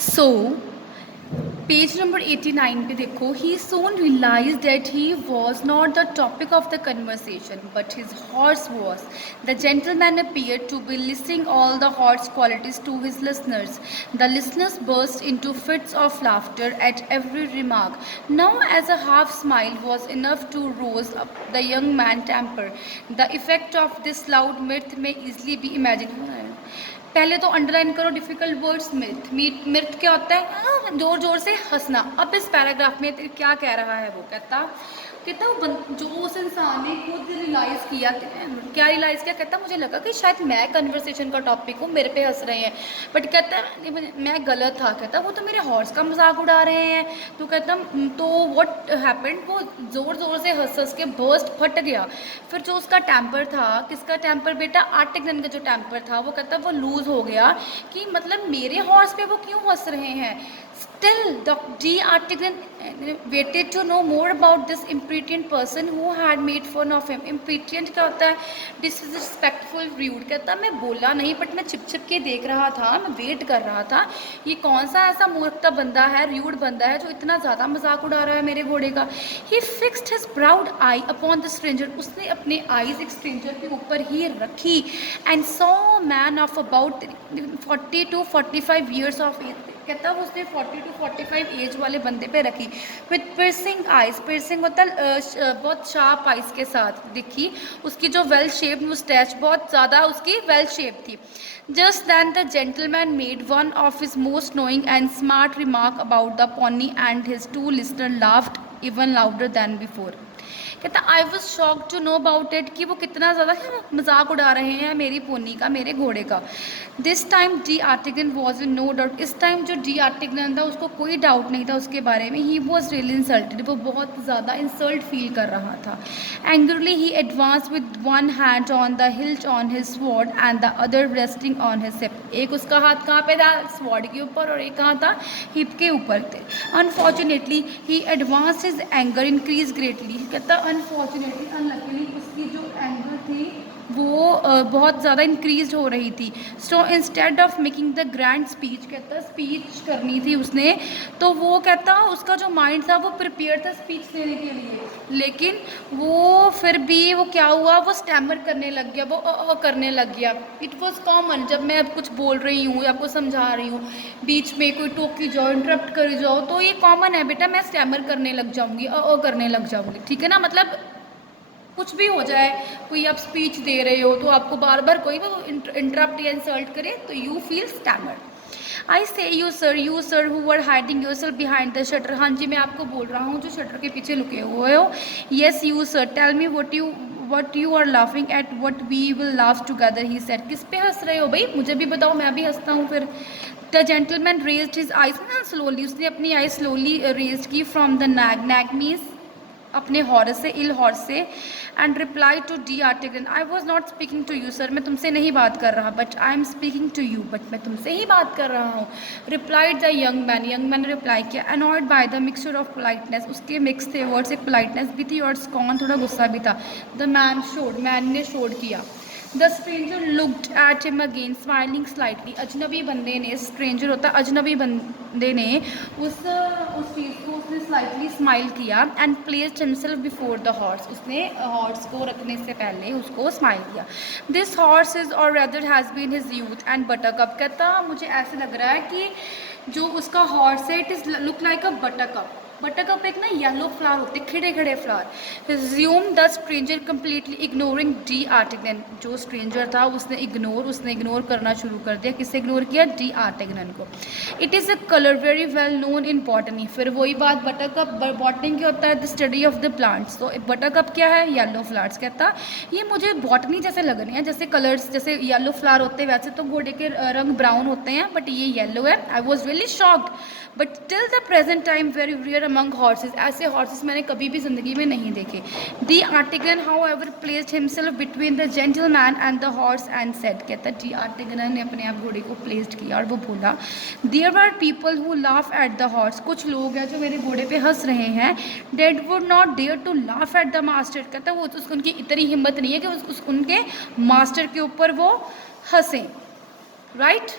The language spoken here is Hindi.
सो पेज नंबर 89 पे देखो, ही soon realized that he was not the topic of the conversation, but his horse was. The gentleman appeared to be listing all the horse qualities to his listeners. The listeners burst into fits of laughter at every remark. Now, as a half smile was enough to rouse up the young man's temper. The effect of this loud mirth may easily be imagined. पहले तो अंडरलाइन करो डिफिकल्ट वर्ड्स। मिथ मिथ क्या होता है? जोर जोर से हंसना। अब इस पैराग्राफ में क्या कह रहा है? वो कहता जो उस इंसान ने खुद रियलाइज़ किया, क्या रियलाइज़ किया? कहता मुझे लगा कि शायद मैं कन्वर्सेशन का टॉपिक हूँ, मेरे पे हंस रहे हैं, बट कहता मैं गलत था। कहता वो तो मेरे हॉर्स का मजाक उड़ा रहे हैं। तो कहता तो व्हाट हैपेंड, वो ज़ोर ज़ोर से हंस हंस के बर्स्ट फट गया। फिर जो उसका टेम्पर था, किसका टेम्पर बेटा? आर्टिगन का जो टेम्पर था, वो कहता वो लूज़ हो गया कि मतलब मेरे हॉर्स पे वो क्यों हंस रहे हैं। Still, D. Artigan waited to know more about this impertinent person who had made fun of him. Impertinent क्या होता है? Disrespectful, rude। कहता मैं बोला नहीं, बट मैं छिप छिप के देख रहा था, मैं वेट कर रहा था ये कौन सा ऐसा मूर्खता बंदा है, रूड बंदा है जो इतना ज़्यादा मजाक उड़ा रहा है मेरे घोड़े का। He fixed his proud eye upon the stranger। उसने अपने आईज एक स्ट्रेंजर के ऊपर ही रखी। And saw a man of about 40 to 45 years of age। कहता वो उसने 40 to 45 एज वाले बंदे पे रखी। विथ पियर्सिंग आइज, पियर्सिंग होता बहुत शार्प आइज के साथ दिखी। उसकी जो वेल शेप मुस्टैच बहुत ज़्यादा उसकी वेल शेप थी। Just then the gentleman made one of his most knowing and smart remark about the pony and his two listener laughed even louder than before. कहता I was shock to know about it, कि वो कितना ज़्यादा मजाक उड़ा रहे हैं मेरी पोनी का, मेरे घोड़े का। This time d'Artagnan was in no doubt. इस टाइम जो डी आर्टिगन था उसको कोई डाउट नहीं था उसके बारे में। ही वॉज रियली इंसल्टेड, वो बहुत ज़्यादा इंसल्ट फील कर रहा था। Angrily he advance with one hand on the hilt on his sword and the other resting on his hip. एक उसका हाथ कहाँ पे था? स्वॉर्ड के ऊपर, और एक कहाँ था? हिप के ऊपर थे। Unfortunately he advance his anger increase greatly. कहता अनफॉर्चुनेटली, अनलकीली उसकी जो एंगर थी वो बहुत ज़्यादा इंक्रीज हो रही थी। So instead of making the grand speech, कहता स्पीच करनी थी उसने, तो वो कहता उसका जो माइंड था वो प्रिपेयर था स्पीच देने के लिए, लेकिन वो फिर भी वो क्या हुआ, वो स्टैमर करने लग गया, वो करने लग गया। इट वॉज कॉमन, जब मैं अब कुछ बोल रही हूँ या आपको समझा रही हूँ, बीच में कोई टोकी जाओ, इंटरप्ट करी जाओ, तो ये कॉमन है बेटा, मैं स्टैमर करने लग जाऊँगी, करने लग जाऊँगी, ठीक है ना। मतलब कुछ भी हो जाए, कोई आप स्पीच दे रहे हो तो आपको बार बार कोई वो इंटरप्ट या इंसल्ट करे तो you feel stammer. I say you sir who are hiding yourself behind the shutter. हाँ जी, मैं आपको बोल रहा हूँ जो शटर के पीछे लुके हुए हो। Yes you sir, tell me what you are laughing at, what we will laugh together. He said, किस पे हंस रहे हो भाई, मुझे भी बताओ, मैं भी हंसता हूँ फिर। The gentleman raised his eyes, ना स्लोली, उसने अपनी आइज स्लोली रेज की from the nag, nag means अपने हॉर्स से, इल हॉर्स से, and reply to d'Artagnan, I was not speaking to you sir, मैं तुमसे नहीं बात कर रहा, but I am speaking to you, but मैं तुमसे ही बात कर रहा हूँ। रिप्लाइड द यंग मैन ने रिप्लाई किया, annoyed by the mixture of politeness, उसके मिक्स थे वर्ड्स, एक पोलाइटनेस भी थी और स्कॉन, थोड़ा गुस्सा भी था। द मैन ने शोड किया। The stranger looked at him again smiling slightly, अजनबी बंदे ने, स्ट्रेंजर होता है अजनबी बंदे ने, उस चीज़ को उसने स्लाइटली स्माइल किया। And placed himself before the horse, उसने हॉर्स को रखने से पहले उसको स्माइल किया। This horse is or rather has been his youth and buttercup. कहता मुझे ऐसे लग रहा है कि जो उसका हॉर्स है, it is look like a buttercup. Buttercup एक ना येलो फ्लावर होते, खिड़े खिड़े flower. Resume the stranger completely ignoring d'Artagnan, जो स्ट्रेंजर था उसने इग्नोर करना शुरू कर दिया। किससे इग्नोर किया? डी आर्टिगन को। It is a colour very well known in botany, फिर वही बात, बटरकप बॉटनी क्या होता है? The study of the plants. तो बटरकप क्या है? Yellow flowers. कहता ये मुझे बॉटनी जैसे लग रहे हैं, जैसे कलर्स, जैसे येलो फ्लावर होते हैं वैसे तो घोड़े के रंग ब्राउन होते हैं, बट ये येलो है। I was really shocked but till the present time very rare among horses, ऐसे हॉर्सेज मैंने कभी भी ज़िंदगी में नहीं देखे। D'Artagnan however placed himself between the gentleman and the horse and said, कहता डी आर्टिगन ने अपने आप घोड़े को प्लेस्ड किया और वो बोला, there are people who laugh at the horse, कुछ लोग हैं जो मेरे घोड़े पे हंस रहे हैं। Dead would not dare to laugh at the master, कहता वो तो उनकी इतनी हिम्मत नहीं है कि उनके मास्टर के ऊपर वो हंसें, राइट।